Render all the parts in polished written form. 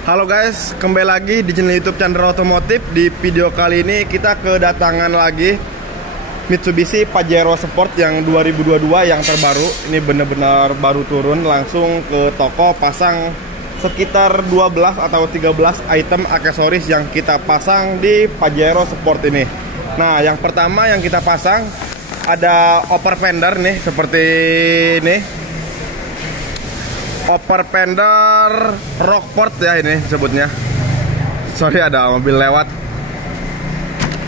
Halo guys, kembali lagi di channel YouTube Chandra Otomotif. Di video kali ini kita kedatangan lagi Mitsubishi Pajero Sport yang 2022 yang terbaru. Ini benar-benar baru turun, langsung ke toko pasang sekitar 12 atau 13 item aksesoris yang kita pasang di Pajero Sport ini. Nah, yang pertama yang kita pasang ada upper fender nih, seperti ini. Upper fender Rockport ya, ini sebutnya. Sorry, ada mobil lewat.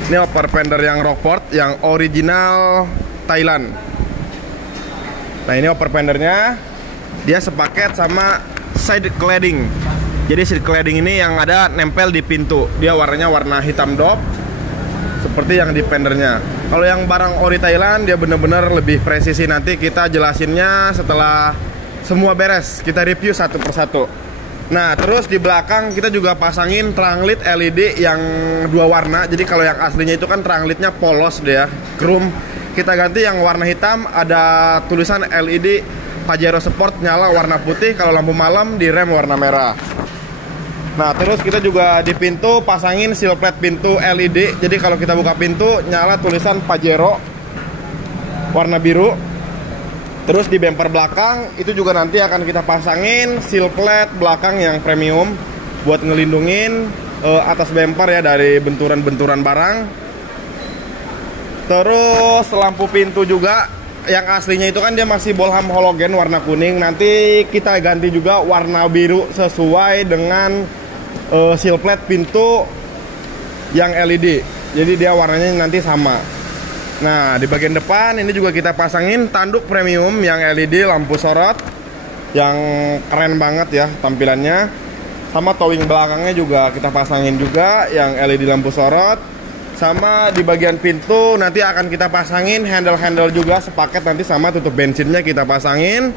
Ini upper fender yang Rockport, yang original Thailand. Nah, ini upper fendernya, dia sepaket sama side cladding. Jadi side cladding ini yang ada nempel di pintu. Dia warnanya warna hitam dop, seperti yang di fendernya. Kalau yang barang ori Thailand, dia bener-bener lebih presisi. Nanti kita jelasinnya setelah semua beres, kita review satu persatu. Nah, terus di belakang kita juga pasangin terang lit LED yang dua warna. Jadi kalau yang aslinya itu kan terang litnya polos dia, chrome. Kita ganti yang warna hitam, ada tulisan LED Pajero Sport, nyala warna putih. Kalau lampu malam di rem warna merah. Nah, terus kita juga di pintu pasangin seal plate pintu LED. Jadi kalau kita buka pintu, nyala tulisan Pajero warna biru. Terus di bumper belakang itu juga nanti akan kita pasangin seal plate belakang yang premium buat ngelindungin atas bumper ya dari benturan-benturan barang. Terus lampu pintu juga yang aslinya itu kan dia masih bolham halogen warna kuning. Nanti kita ganti juga warna biru sesuai dengan seal plate pintu yang LED. Jadi dia warnanya nanti sama. Nah, di bagian depan ini juga kita pasangin tanduk premium yang LED lampu sorot, yang keren banget ya tampilannya. Sama towing belakangnya juga kita pasangin juga yang LED lampu sorot. Sama di bagian pintu nanti akan kita pasangin handle-handle juga sepaket, nanti sama tutup bensinnya kita pasangin.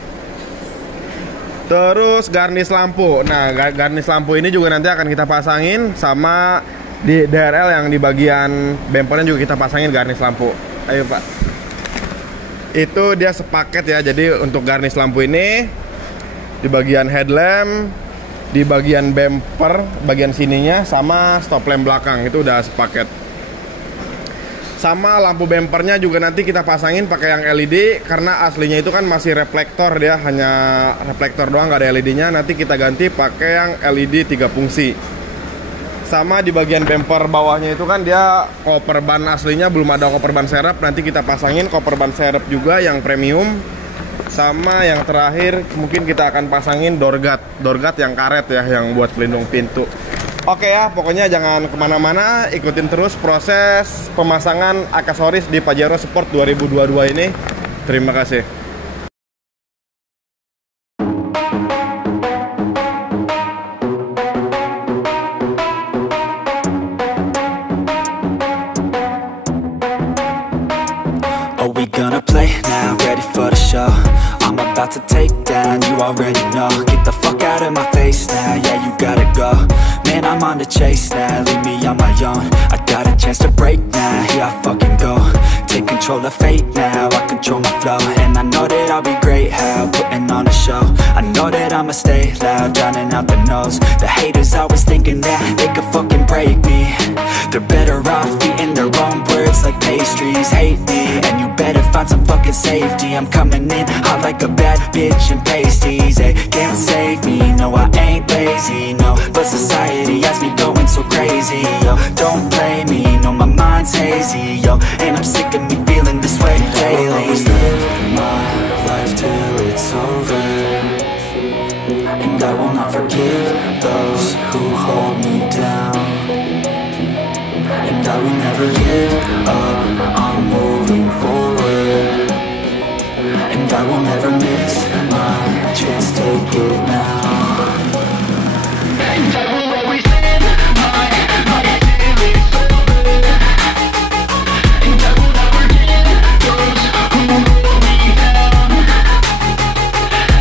Terus garnish lampu. Nah, garnish lampu ini juga nanti akan kita pasangin, sama di DRL yang di bagian bempernya juga kita pasangin garnish lampu. Ayo Pak. Itu dia sepaket ya. Jadi untuk garnish lampu ini di bagian headlamp, di bagian bumper, bagian sininya, sama stop lamp belakang itu udah sepaket. Sama lampu bumpernya juga nanti kita pasangin pakai yang LED, karena aslinya itu kan masih reflektor, dia hanya reflektor doang, nggak ada LED-nya. Nanti kita ganti pakai yang LED 3 fungsi. Sama di bagian bumper bawahnya itu kan dia koper ban aslinya belum ada koper ban serep, nanti kita pasangin koper ban serep juga yang premium. Sama yang terakhir mungkin kita akan pasangin door guard yang karet ya, yang buat pelindung pintu. Oke ya, pokoknya jangan kemana-mana, ikutin terus proses pemasangan aksesoris di Pajero Sport 2022 ini. Terima kasih. Gonna play now, ready for the show. I'm about to take down, you already know. Get the fuck out of my face now, yeah, you gotta go. Man, I'm on the chase now, leave me on my own. I got a chance to break now, here I fucking go. Take control of fate now, I control my flow. And I know that I'll be great, how, putting on a show. I know that I'ma stay loud, drowning out the noise. The haters always thinking that they could fucking break me. They're better off eating their own words like pastries. Hate me, and you better find some fucking safety. I'm coming in hot like a bad bitch in pasties. They can't save me, no I ain't lazy, no. But society has me going so crazy, yo. Don't play me, no my mind's hazy, yo. And I'm sick of me feeling this way daily. I will always live my life till it's over, and I will not forgive those who hold me down. And I will never give up, I'm moving forward. And I will never miss my chance, take it now. And I will always live my life till it's over. And I will never give those who hold me down.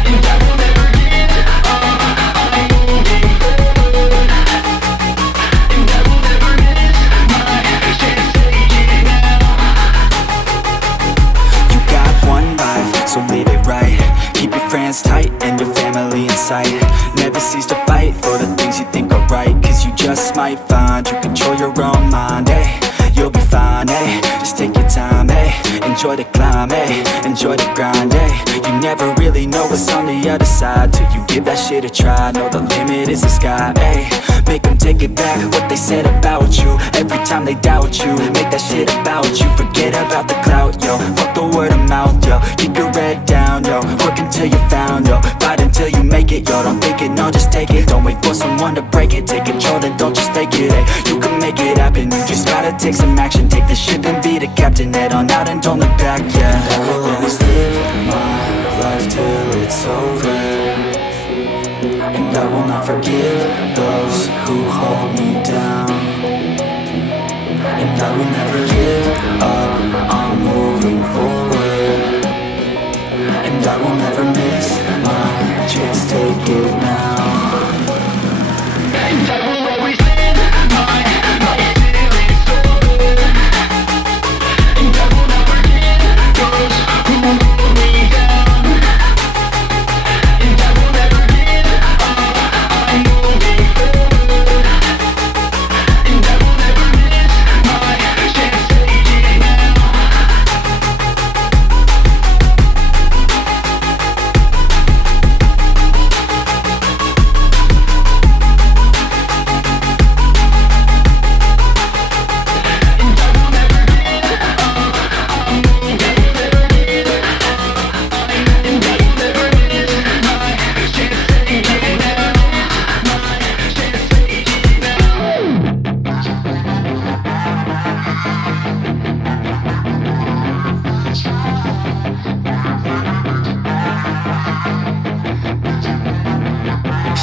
And I will never give up, I'm moving forward. And I will never miss my chance, take it now. You got one life, so live it right. Keep your friends tight and your family in sight. Never cease to fight for the things you think might find you control your own mind, hey. You'll be fine, hey. Just take your time, hey. Enjoy the climb, hey. Enjoy the grind, hey. You never really know what's on the other side till you give that shit a try. Know the limit is the sky, hey. Make them take it back, what they said about you. Every time they doubt you, make that shit about you. Forget about the clout, yo. Fuck the word of mouth, yo. Keep your head down, yo. Work until you're found, yo. Fight until you make it, yo. Don't think it, no, just take it. Don't wait for someone to break it. Take control, then don't just fake it, hey. You can make it happen, you just gotta take some action. Take the ship and be the captain. Head on out and don't look back, yeah. I will always live my life till it's over, and I will not forgive those who hold me down. And I will never give up, I'm moving forward, and I will never miss my chance, take it now. And I will always live my life till it's over, and I will not forgive those who hold me down. And I will never give up, I'm moving forward, and I will never miss my chance, take it now.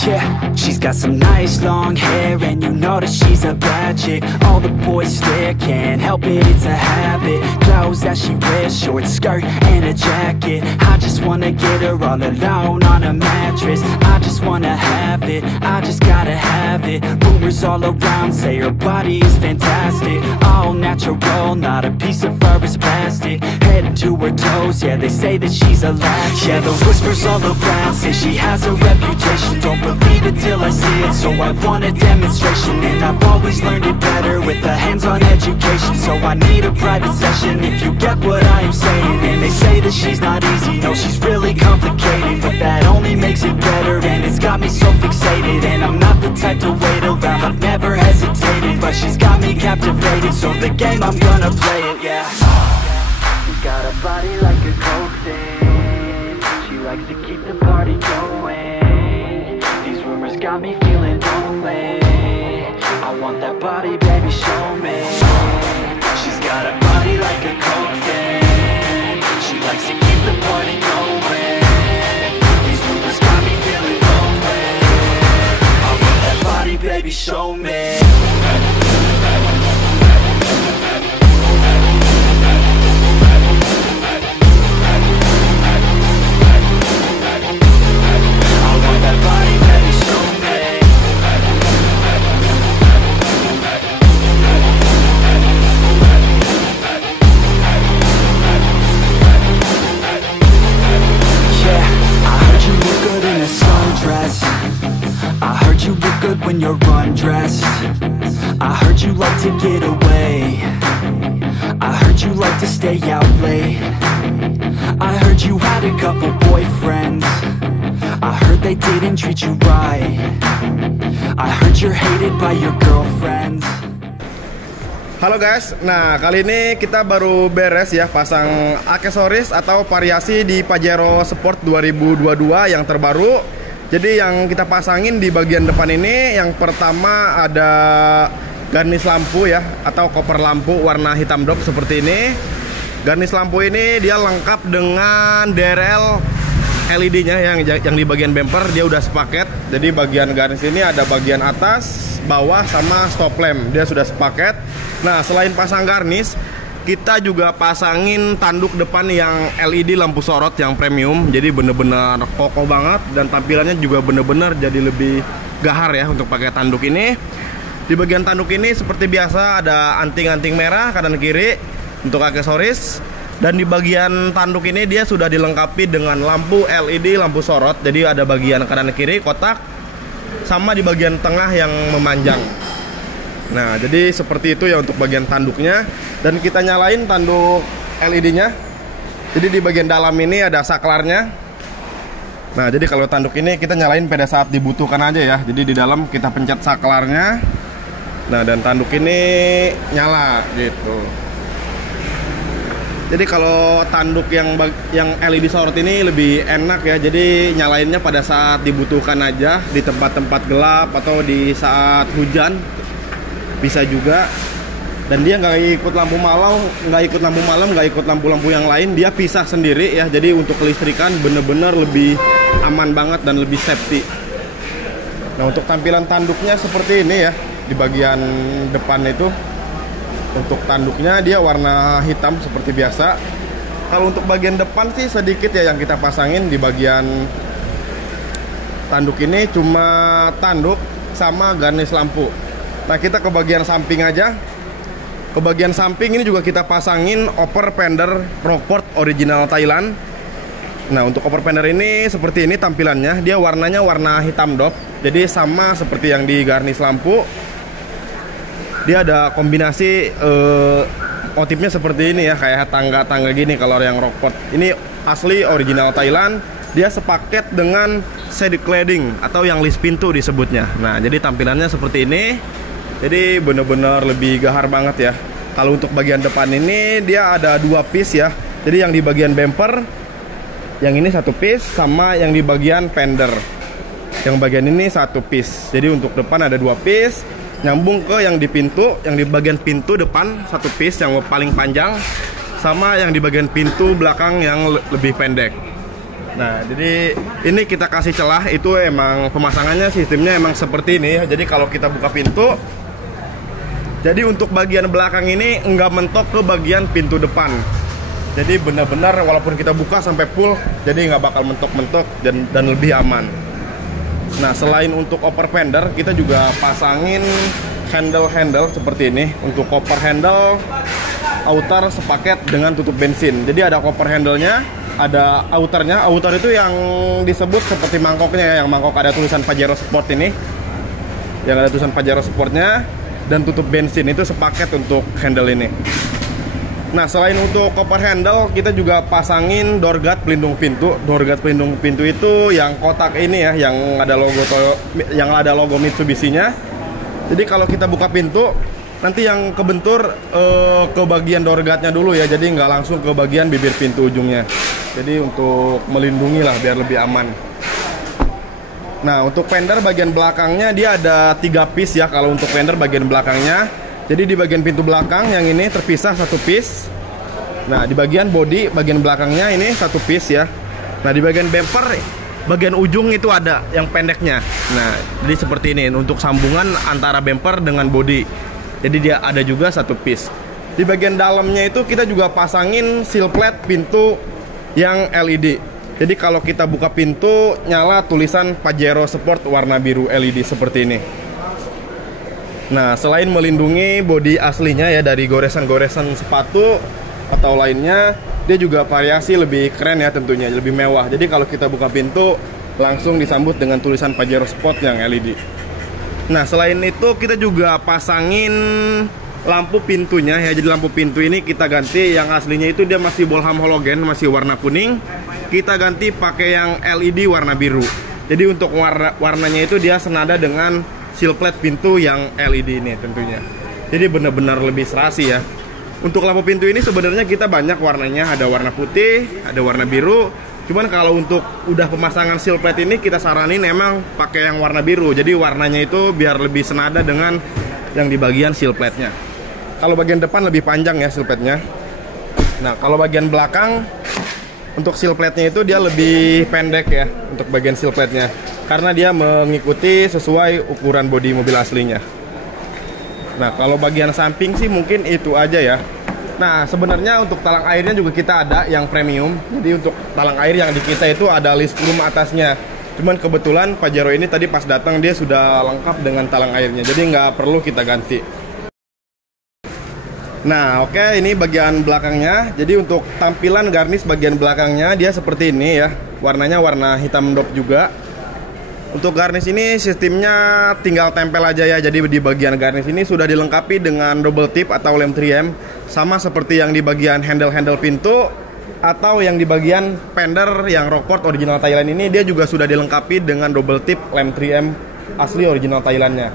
Yeah, she's got some nice long hair, and you know that she's a bad chick. All the boys stare, can't help it, it's a habit. Clothes that she wears, short skirt and a jacket. I just wanna get her all alone on a mattress. I just wanna have it, I just gotta have it. Rumors all around say her body is fantastic. All natural, not a piece of fur is plastic. Head to her toes, yeah, they say that she's a latch. Yeah, the whispers all around say she has a reputation. Don't believe it till I see it, so I want a demonstration. And I've always learned it better with a hands-on education. So I need a private session if you get what I am saying. And they say that she's not easy, no, she's really complicated, but that only makes it better, and it's got me so fixated. And I'm not the type to wait around, I've never hesitated, but she's got me captivated, so the game, I'm gonna play it, yeah. She's got a body like a coke thing. She likes to keep the party going. These rumors got me feeling lonely. I want that body, baby, show me. She's got a body like a coke thing. She likes to keep the party going. These rumors got me feeling lonely. I want that body, baby, show me. When you're undressed, I heard you like to get away. I heard you like to stay out late. I heard you had a couple boyfriends. I heard they didn't treat you right. I heard you're hated by your girlfriends. Halo guys, nah kali ini kita baru beres ya pasang aksesoris atau variasi di Pajero Sport 2022 yang terbaru. Jadi yang kita pasangin di bagian depan ini, yang pertama ada garnish lampu ya, atau koper lampu warna hitam drop seperti ini. Garnish lampu ini dia lengkap dengan DRL LED-nya yang di bagian bumper dia udah sepaket. Jadi bagian garnish ini ada bagian atas, bawah sama stop lamp, dia sudah sepaket. Nah, selain pasang garnish, kita juga pasangin tanduk depan yang LED lampu sorot yang premium. Jadi bener-bener kokoh banget dan tampilannya juga bener-bener jadi lebih gahar ya untuk pakai tanduk ini. Di bagian tanduk ini seperti biasa ada anting-anting merah kanan kiri untuk aksesoris. Dan di bagian tanduk ini dia sudah dilengkapi dengan lampu LED lampu sorot. Jadi ada bagian kanan kiri kotak sama di bagian tengah yang memanjang. Nah, jadi seperti itu ya untuk bagian tanduknya. Dan kita nyalain tanduk LED-nya. Jadi di bagian dalam ini ada saklarnya. Nah, jadi kalau tanduk ini kita nyalain pada saat dibutuhkan aja ya. Jadi di dalam kita pencet saklarnya. Nah, dan tanduk ini nyala gitu. Jadi kalau tanduk yang LED sorot ini lebih enak ya. Jadi nyalainnya pada saat dibutuhkan aja, di tempat-tempat gelap atau di saat hujan bisa juga. Dan dia nggak ikut lampu malam, nggak ikut lampu-lampu yang lain. Dia pisah sendiri ya. Jadi untuk kelistrikan bener-bener lebih aman banget dan lebih safety. Nah, untuk tampilan tanduknya seperti ini ya. Di bagian depan itu, untuk tanduknya dia warna hitam seperti biasa. Kalau untuk bagian depan sih sedikit ya yang kita pasangin. Di bagian tanduk ini cuma tanduk sama garnish lampu. Nah, kita ke bagian samping aja. Ke bagian samping ini juga kita pasangin upper fender Rockport original Thailand. Nah, untuk upper fender ini seperti ini tampilannya. Dia warnanya warna hitam dop. Jadi sama seperti yang di garnish lampu. Dia ada kombinasi motifnya seperti ini ya, kayak tangga-tangga gini kalau yang Rockport. Ini asli original Thailand. Dia sepaket dengan shade cladding atau yang list pintu disebutnya. Nah, jadi tampilannya seperti ini. Jadi bener-bener lebih gahar banget ya. Kalau untuk bagian depan ini dia ada 2 piece ya. Jadi yang di bagian bumper, yang ini 1 piece, sama yang di bagian fender. Yang bagian ini 1 piece. Jadi untuk depan ada 2 piece. Nyambung ke yang di pintu, yang di bagian pintu depan 1 piece yang paling panjang, sama yang di bagian pintu belakang yang lebih pendek. Nah, jadi ini kita kasih celah. Itu emang pemasangannya sistemnya emang seperti ini. Jadi kalau kita buka pintu, jadi untuk bagian belakang ini nggak mentok ke bagian pintu depan. Jadi benar-benar walaupun kita buka sampai full, jadi nggak bakal mentok-mentok dan lebih aman. Nah, selain untuk upper fender, kita juga pasangin handle-handle seperti ini. Untuk copper handle, outer sepaket dengan tutup bensin. Jadi ada copper handle-nya, ada outernya. Outer itu yang disebut seperti mangkoknya ya, yang mangkok ada tulisan Pajero Sport ini. Yang ada tulisan Pajero Sportnya, dan tutup bensin itu sepaket untuk handle ini. Nah, selain untuk copper handle, kita juga pasangin door guard pelindung pintu. Door guard pelindung pintu itu yang kotak ini ya, yang ada logo Mitsubishi-nya. Jadi kalau kita buka pintu, nanti yang kebentur ke bagian door guard-nya dulu ya. Jadi nggak langsung ke bagian bibir pintu ujungnya. Jadi untuk melindungi lah biar lebih aman. Nah, untuk fender bagian belakangnya dia ada 3 piece ya. Kalau untuk fender bagian belakangnya, jadi di bagian pintu belakang yang ini terpisah 1 piece. Nah, di bagian body bagian belakangnya ini 1 piece ya. Nah, di bagian bumper bagian ujung itu ada yang pendeknya. Nah, jadi seperti ini untuk sambungan antara bumper dengan body. Jadi dia ada juga 1 piece. Di bagian dalamnya itu kita juga pasangin seal plate pintu yang LED. Jadi kalau kita buka pintu, nyala tulisan Pajero Sport warna biru LED seperti ini. Nah, selain melindungi bodi aslinya ya dari goresan-goresan sepatu atau lainnya, dia juga variasi lebih keren ya tentunya, lebih mewah. Jadi kalau kita buka pintu, langsung disambut dengan tulisan Pajero Sport yang LED. Nah, selain itu kita juga pasangin lampu pintunya ya. Jadi lampu pintu ini kita ganti, yang aslinya itu dia masih bolham halogen, masih warna kuning. Kita ganti pakai yang LED warna biru. Jadi untuk warnanya itu dia senada dengan seal plate pintu yang LED ini tentunya. Jadi benar-benar lebih serasi ya. Untuk lampu pintu ini sebenarnya kita banyak warnanya, ada warna putih, ada warna biru. Cuman kalau untuk udah pemasangan seal plate ini kita saranin emang pakai yang warna biru. Jadi warnanya itu biar lebih senada dengan yang di bagian seal plate-nya. Kalau bagian depan lebih panjang ya seal plate-nya. Nah, kalau bagian belakang untuk seal plate-nya itu dia lebih pendek ya untuk bagian seal plate-nya. Karena dia mengikuti sesuai ukuran bodi mobil aslinya. Nah, kalau bagian samping sih mungkin itu aja ya. Nah, sebenarnya untuk talang airnya juga kita ada yang premium. Jadi untuk talang air yang di kita itu ada list room atasnya. Cuman kebetulan Pajero ini tadi pas datang dia sudah lengkap dengan talang airnya. Jadi nggak perlu kita ganti. Nah, oke, ini bagian belakangnya. Jadi untuk tampilan garnish bagian belakangnya dia seperti ini ya. Warnanya warna hitam dop juga. Untuk garnish ini sistemnya tinggal tempel aja ya. Jadi di bagian garnish ini sudah dilengkapi dengan double tip atau lem 3M, sama seperti yang di bagian handle-handle pintu atau yang di bagian fender yang Rockport original Thailand ini, dia juga sudah dilengkapi dengan double tip lem 3M asli original Thailandnya.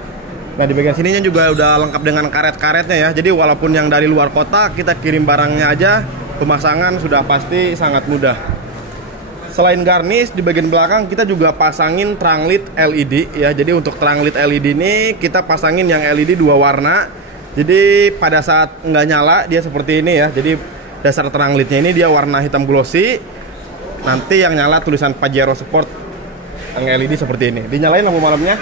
Nah, di bagian sininya juga udah lengkap dengan karet-karetnya ya. Jadi walaupun yang dari luar kota kita kirim barangnya aja, pemasangan sudah pasti sangat mudah. Selain garnish, di bagian belakang kita juga pasangin terang lit LED ya. Jadi untuk terang lit LED ini kita pasangin yang LED 2 warna. Jadi pada saat nggak nyala dia seperti ini ya. Jadi dasar terang litnya ini dia warna hitam glossy. Nanti yang nyala tulisan Pajero Sport yang LED seperti ini. Dinyalain lampu malamnya.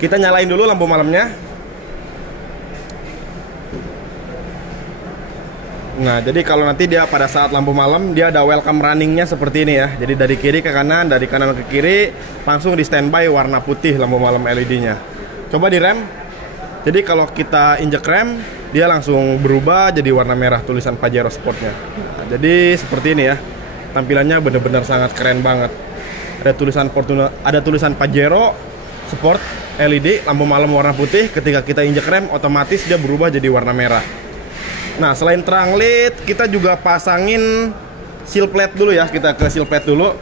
Kita nyalain dulu lampu malamnya. Nah, jadi kalau nanti dia pada saat lampu malam, dia ada welcome runningnya seperti ini ya. Jadi dari kiri ke kanan, dari kanan ke kiri, langsung di standby warna putih lampu malam LED-nya. Coba direm. Jadi kalau kita injek rem, dia langsung berubah jadi warna merah tulisan Pajero Sportnya. Nah, jadi seperti ini ya. Tampilannya bener-bener sangat keren banget. Ada tulisan Fortuna, ada tulisan Pajero Sport LED, lampu malam warna putih. Ketika kita injek rem, otomatis dia berubah jadi warna merah. Nah, selain terang lit, kita juga pasangin seal plate dulu ya. Kita ke seal plate dulu.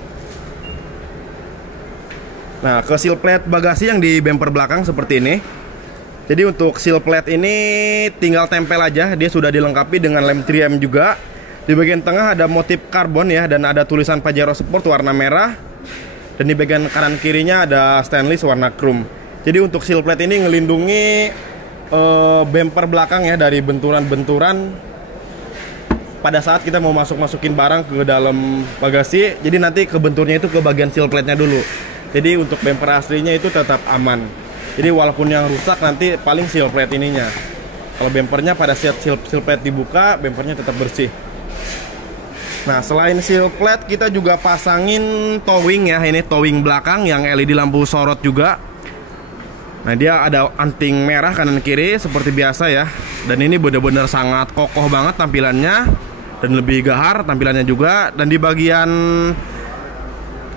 Nah, ke seal plate bagasi yang di bumper belakang seperti ini. Jadi untuk seal plate ini tinggal tempel aja. Dia sudah dilengkapi dengan lem 3M juga. Di bagian tengah ada motif karbon ya, dan ada tulisan Pajero Sport warna merah. Dan di bagian kanan kirinya ada stainless warna chrome. Jadi untuk seal plate ini ngelindungi bumper belakang ya dari benturan-benturan pada saat kita mau masukin barang ke dalam bagasi. Jadi nanti kebenturnya itu ke bagian seal plate-nya dulu. Jadi untuk bumper aslinya itu tetap aman. Jadi walaupun yang rusak nanti paling seal plate ininya. Kalau bumpernya pada saat seal plate dibuka, bumpernya tetap bersih. Nah, selain seal plate kita juga pasangin towing ya. Ini towing belakang yang LED lampu sorot juga. Nah, dia ada anting merah kanan kiri seperti biasa ya. Dan ini benar-benar sangat kokoh banget tampilannya, dan lebih gahar tampilannya juga. Dan di bagian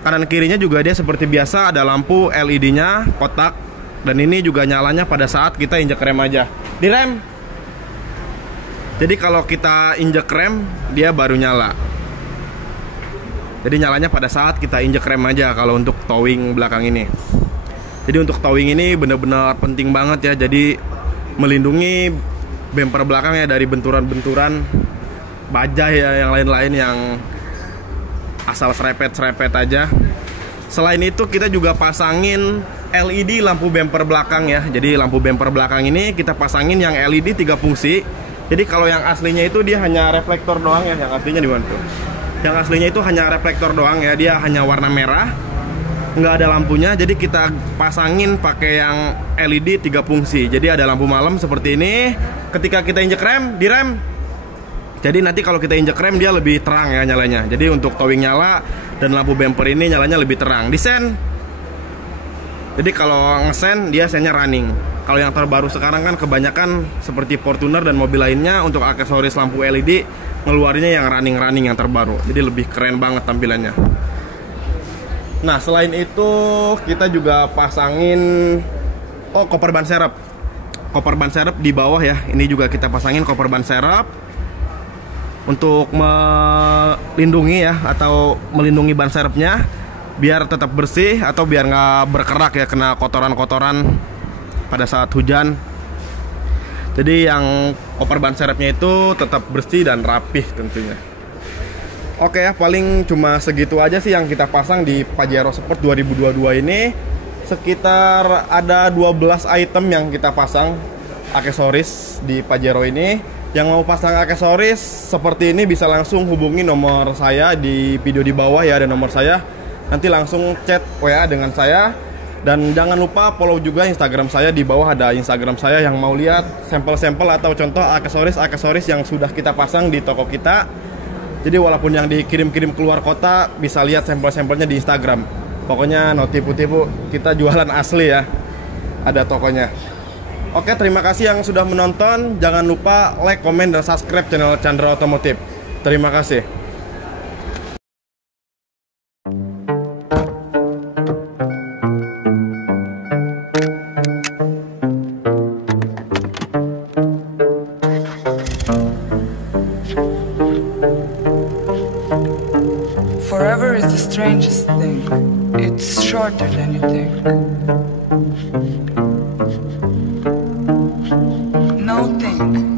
kanan kirinya juga dia seperti biasa ada lampu LED-nya kotak. Dan ini juga nyalanya pada saat kita injek rem aja. Direm. Jadi kalau kita injek rem, dia baru nyala. Jadi nyalanya pada saat kita injek rem aja kalau untuk towing belakang ini. Jadi untuk towing ini benar-benar penting banget ya. Jadi melindungi bumper belakang ya dari benturan-benturan baja ya, yang lain-lain yang asal serepet-serepet aja. Selain itu kita juga pasangin LED lampu bumper belakang ya. Jadi lampu bumper belakang ini kita pasangin yang LED 3 fungsi. Jadi kalau yang aslinya itu dia hanya reflektor doang ya. Yang aslinya di mana tuh? Yang aslinya itu hanya reflektor doang ya. Dia hanya warna merah, nggak ada lampunya. Jadi kita pasangin pakai yang LED 3 fungsi. Jadi ada lampu malam seperti ini. Ketika kita injek rem, direm. Jadi nanti kalau kita injek rem dia lebih terang ya nyalanya. Jadi untuk towing nyala dan lampu bumper ini nyalanya lebih terang. Di sen. Jadi kalau ngesen dia sennya running. Kalau yang terbaru sekarang kan kebanyakan seperti Fortuner dan mobil lainnya untuk aksesoris lampu LED ngeluarinnya yang running yang terbaru. Jadi lebih keren banget tampilannya. Nah, selain itu kita juga pasangin koper ban serep. Koper ban serep di bawah ya. Ini juga kita pasangin koper ban serep untuk melindungi ya, atau melindungi ban serepnya biar tetap bersih atau biar nggak berkerak ya, kena kotoran-kotoran pada saat hujan. Jadi yang koper ban serepnya itu tetap bersih dan rapih tentunya. Oke ya, paling cuma segitu aja sih yang kita pasang di Pajero Sport 2022 ini. Sekitar ada 12 item yang kita pasang aksesoris di Pajero ini. Yang mau pasang aksesoris seperti ini bisa langsung hubungi nomor saya di video di bawah ya, ada nomor saya. Nanti langsung chat WA dengan saya. Dan jangan lupa follow juga Instagram saya, di bawah ada Instagram saya yang mau lihat sampel-sampel atau contoh aksesoris yang sudah kita pasang di toko kita. Jadi walaupun yang dikirim-kirim keluar kota bisa lihat sampel-sampelnya di Instagram. Pokoknya no tipu-tipu, kita jualan asli ya. Ada tokonya. Oke, terima kasih yang sudah menonton. Jangan lupa like, komen, dan subscribe channel Chandra Otomotif. Terima kasih. like. No think.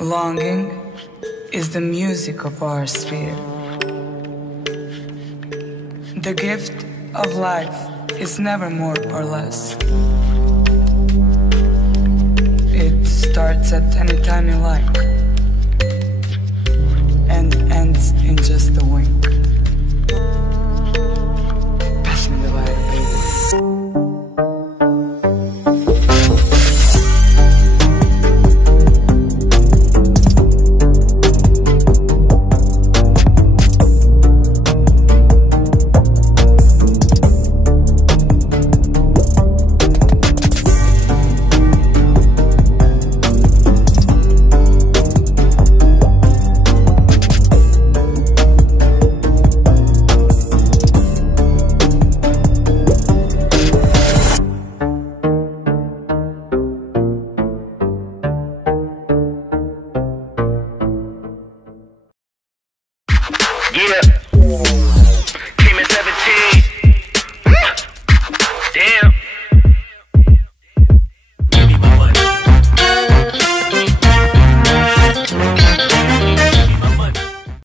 Longing is the music of our sphere. The gift of life is never more or less. It starts at any time you like and ends in just a wink.